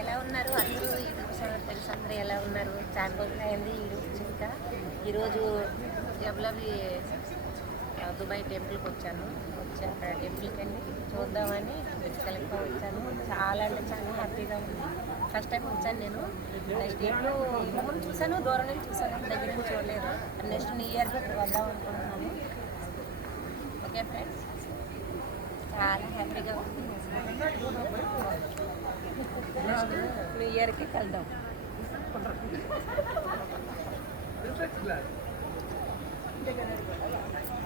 ఎలా ఉన్నారు అందరూ? తెలుసు అందరూ ఎలా ఉన్నారు? చాలా రోజులు అయింది ఇంకా ఈరోజు జబ్లవి దుబాయ్ టెంపుల్కి వచ్చాను. అక్కడ టెంపుల్కి వెళ్ళి చూద్దామని కలెక్ట్ వచ్చాను. చాలా అంటే చాలా హ్యాపీగా ఉంది. ఫస్ట్ టైం వచ్చాను నేను. స్టేట్లో ముందు చూసాను, దూరం నుంచి చూసాను, దగ్గర నుంచి చూడలేదు. నెక్స్ట్ న్యూ ఇయర్కి ఇక్కడ వద్దాం అనుకుంటున్నాను. ఓకే ఫ్రెండ్స్, చాలా హ్యాపీగా ఉంది. నెక్స్ట్ న్యూ ఇయర్కి కలుద్దాం.